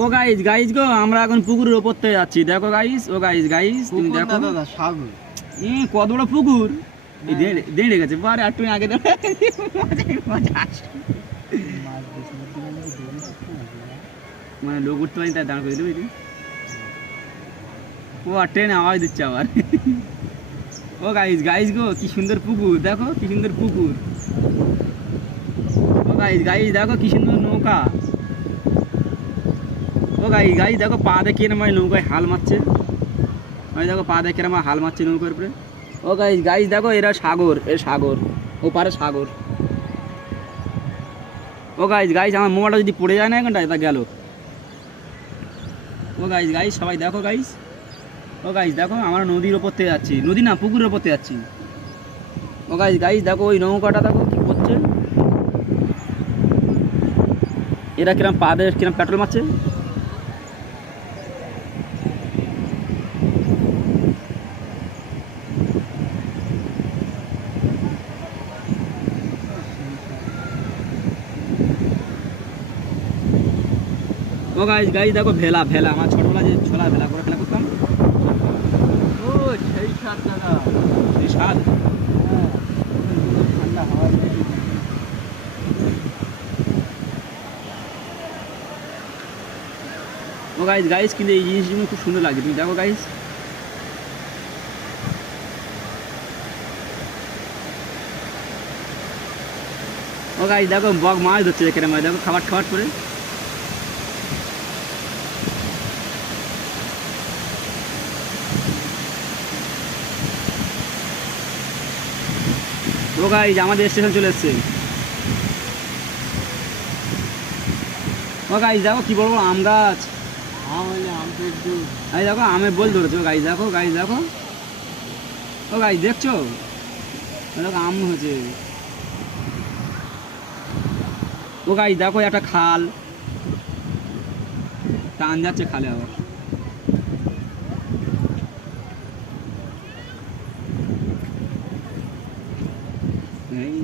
ও guys guys গো, আমরা এখন পুকুরের ওপর থেকে যাচ্ছি। দেখো গাইস, ও গাইস গাইস তুমি দেখো দাদা সাগর। কত বড় পুকুর। এই দেড়ে গেছে পারে আর তুমি আগে মানে লোক উঠতে পারি তাই দাঁড় করে দেবে। ও আর ট্রেনে আওয়াজ দিচ্ছে আবার। ও গাইস গাইস গো, কি সুন্দর পুকুর, দেখো কি সুন্দর পুকুর। ও গাইস গাইস দেখো কি সুন্দর নৌকা। ও গাইস গাইস দেখো পা দেখে আমার নৌকায় হাল মারছে। ওই দেখো পা দেখে আমার হাল মারছে নৌকার উপরে। ও গাইস গাইস দেখো এরা সাগর, এর সাগর, ও পারে সাগর। ও গাইস গাইস আমার মোবাইলটা যদি পড়ে যায় না এখানটায় তা গেল। ও গাইস গাইস সবাই দেখো গাইস। ও গাইস দেখো আমরা নদীর ওপর থেকে যাচ্ছি, নদী না পুকুরের ওপর থেকে যাচ্ছি। ও গাইস গাইস দেখো ওই নৌকাটা দেখো কি করছে। এরা কিরম পা দিয়ে কিরম পেট্রোল মারছে। ও গাইস গাইস দেখো ভেলা, ভেলা আমার ছোটবেলা যে ছোলা ভেলা করে খেলা করতাম। ও সেই সাত দাদা, এই স্বাদ। ঠান্ডা হাওয়া দিয়ে। ও গাইস গাইস কিন্তু এই জিনিসগুলো খুব সুন্দর লাগে, তুমি দেখো গাইস। ও গাইস দেখো বক মাছ ধরছে এখানে, মাছ দেখো খাবার খাবার করে। ও গাইস আমাদের স্টেশন চলে এসছে। ও গাইস দেখো কি বড় বড় আম গাছ। আম হলে আম তো একটু এই দেখো আমের বল ধরেছে। ও গাইস দেখো, গাইস দেখো। ও গাইস দেখছো দেখো আম হয়েছে। ও গাইস দেখো একটা খাল, টান যাচ্ছে খালে আবার। এই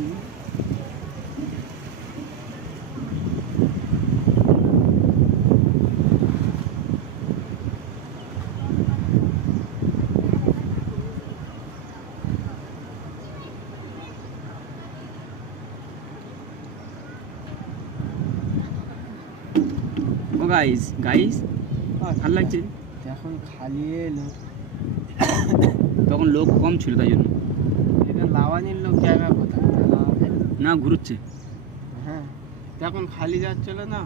ও গাইস গাইস ভালো লাগছে। এখন খালি এলো, তখন লোক কম ছিল তাই জন্য। এটা লাওয়ানির লোক জায়গা কোথায়? না ঘুরছে। হ্যাঁ, এখন খালি যাচ্ছিল না।